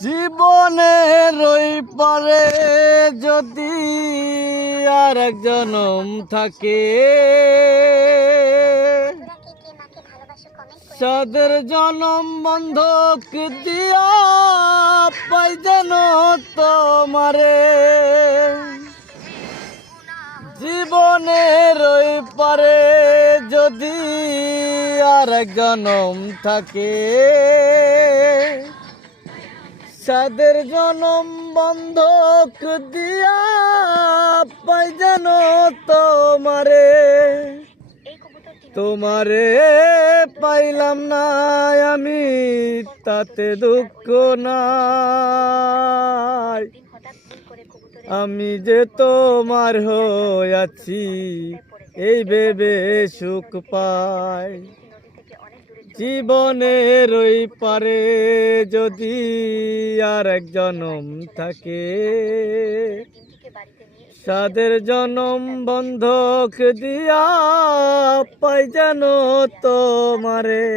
জীবনের ওই পারে যদি আর এক জনম থাকে, সাদের জনম বন্ধক দিয়া পাই যেন তোমারে। জীবনের ওই পারে যদি আর এক জনম থাকে, সাদের জনম বন্ধক দিয়া পাই যেন তোমারে। তোমারে পাইলাম না আমি তাতে দুঃখ নাই, আমি যে তোমার হইয়াছি এই ভেবে সুখ পাই। জীবনের ওই পারে যদি আর এক জনম থাকে, সাদের জনম বন্ধক দিয়া পাই যেন তোমারে।